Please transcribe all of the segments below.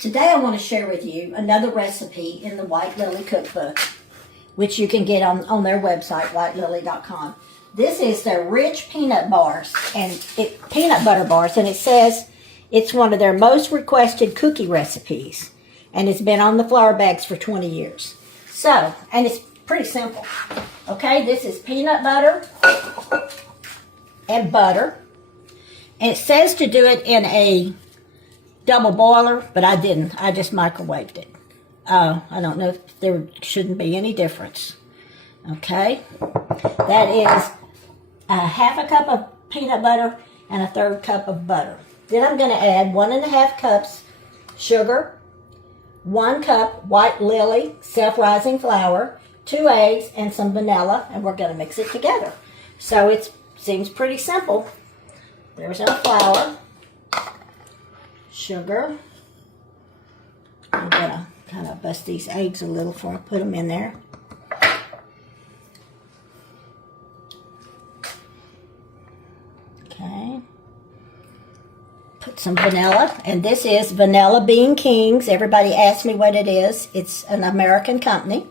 Today I want to share with you another recipe in the White Lily cookbook, which you can get on their website, whitelily.com. This is their rich peanut bars and peanut butter bars, and it says it's one of their most requested cookie recipes, and it's been on the flour bags for 20 years. So, and it's pretty simple. Okay, this is peanut butter and butter, and it says to do it in a double boiler, but I didn't. I just microwaved it. I don't know if there shouldn't be any difference. Okay, that is half a cup of peanut butter and a third cup of butter. Then I'm going to add 1.5 cups sugar, 1 cup White Lily self-rising flour, 2 eggs, and some vanilla, and we're going to mix it together. So it seems pretty simple. There's our flour, sugar. I'm going to kind of bust these eggs a little before I put them in there. Okay. Put some vanilla, and this is Vanilla Bean Kings. Everybody asks me what it is. It's an American company.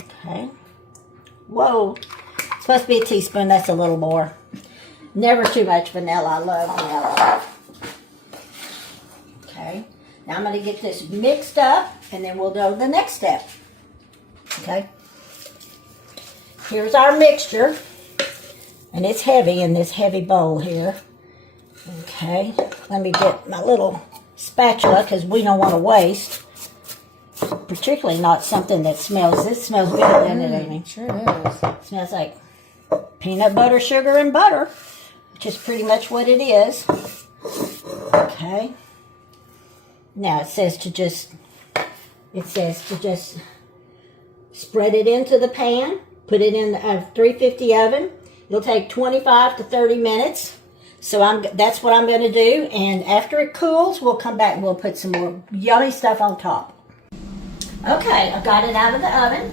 Okay. Whoa. It's supposed to be a teaspoon. That's a little more. Never too much vanilla. I love vanilla. Okay. Now I'm going to get this mixed up, and then we'll do the next step. Okay. Here's our mixture, and it's heavy in this heavy bowl here. Okay. Let me get my little spatula because we don't want to waste. Particularly not something that smells. This smells good, doesn't it, Amy? Sure does. It smells like peanut butter, sugar, and butter, which is pretty much what it is. Okay. Now it says to just spread it into the pan, put it in a 350 oven. It'll take 25 to 30 minutes. So that's what I'm going to do. And after it cools, we'll come back and we'll put some more yummy stuff on top. Okay, I got it out of the oven.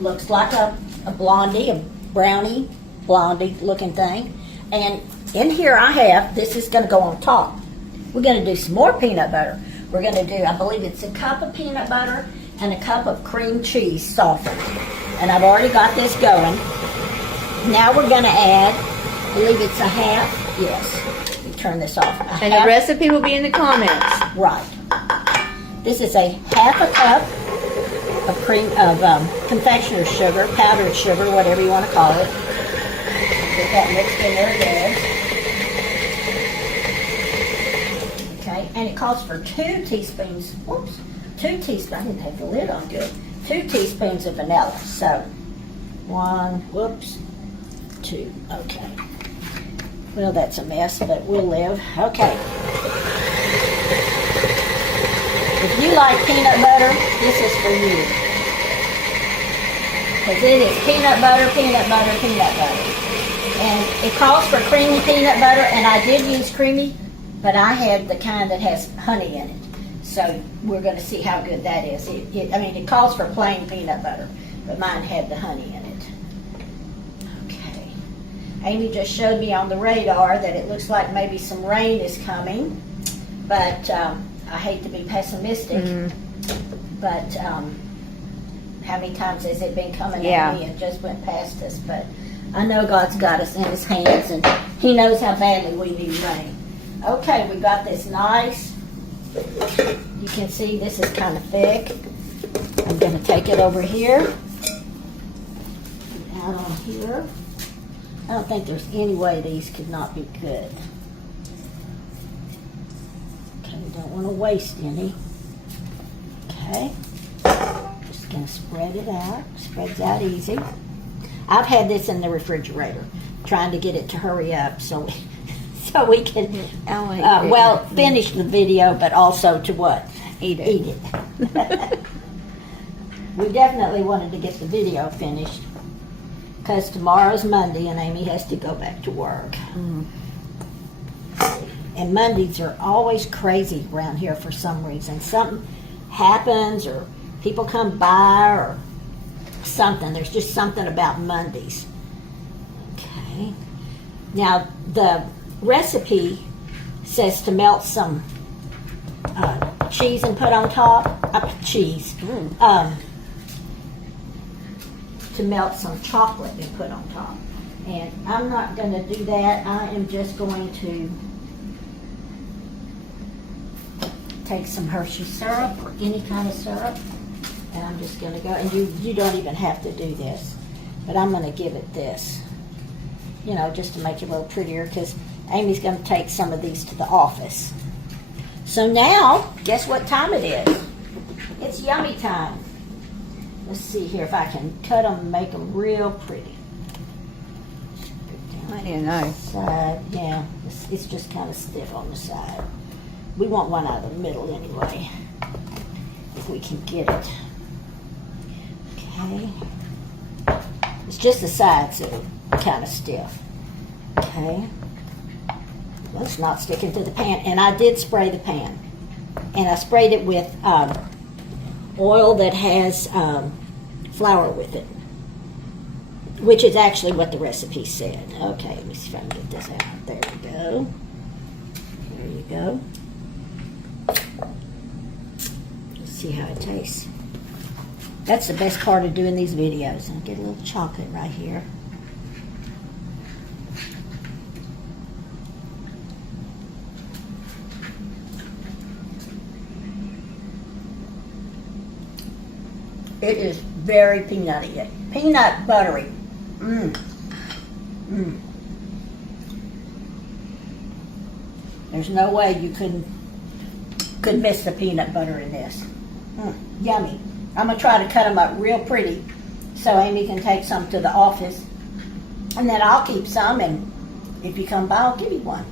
Looks like a blondie, a brownie blondie looking thing. And in here I have, this is going to go on top. We're going to do some more peanut butter. We're going to do, I believe it's a cup of peanut butter and a cup of cream cheese softened. And I've already got this going. Now we're going to add, I believe it's a half, yes. Let me turn this off. And the recipe will be in the comments. Right. This is a half a cup of confectioner's sugar, powdered sugar, whatever you want to call it. Get that mixed in there good. Okay, and it calls for 2 teaspoons. Whoops, 2 teaspoons. I didn't have the lid on good. 2 teaspoons of vanilla. So 1, whoops, 2. Okay. Well, that's a mess, but we'll live. Okay. If you like peanut butter, this is for you. Because it is peanut butter, peanut butter, peanut butter. And it calls for creamy peanut butter, and I did use creamy, but I had the kind that has honey in it. So we're going to see how good that is. I mean, it calls for plain peanut butter, but mine had the honey in it. Okay. Amy just showed me on the radar that it looks like maybe some rain is coming, but I hate to be pessimistic, but how many times has it been coming at me and just went past us? But I know God's got us in His hands, and He knows how badly we need rain. Okay, we got this nice. You can see this is kind of thick. I'm going to take it over here. Put it out on here. I don't think there's any way these could not be good. Okay, we don't want to waste any. Okay. Just going to spread it out. Spreads out easy. I've had this in the refrigerator, trying to get it to hurry up so we can, finish the video, but also to what? Eat it. We definitely wanted to get the video finished because tomorrow's Monday and Amy has to go back to work. And Mondays are always crazy around here for some reason. Something happens or people come by or something. There's just something about Mondays. Okay. Now, the recipe says to melt some cheese and put on top. Cheese. To melt some chocolate and put on top. And I'm not going to do that. I am just going to take some Hershey syrup or any kind of syrup. And I'm just going to go, and you don't even have to do this, but I'm going to give it this, you know, just to make it a little prettier, because Amy's going to take some of these to the office. So now, guess what time it is? It's yummy time. Let's see here if I can cut them and make them real pretty. I didn't know. Side, yeah, it's just kind of stiff on the side. We want one out of the middle anyway, if we can get it. Okay. It's just the sides that are kind of stiff. Okay. Well, it's not sticking to the pan. And I did spray the pan. And I sprayed it with oil that has flour with it, which is actually what the recipe said. Okay, let me see if I can get this out. There we go. There you go. Let's see how it tastes. That's the best part of doing these videos. I'll get a little chocolate right here. It is very peanutty. Peanut buttery. There's no way you could miss the peanut butter in this. Yummy. I'm going to try to cut them up real pretty so Amy can take some to the office. And then I'll keep some, and if you come by, I'll give you one.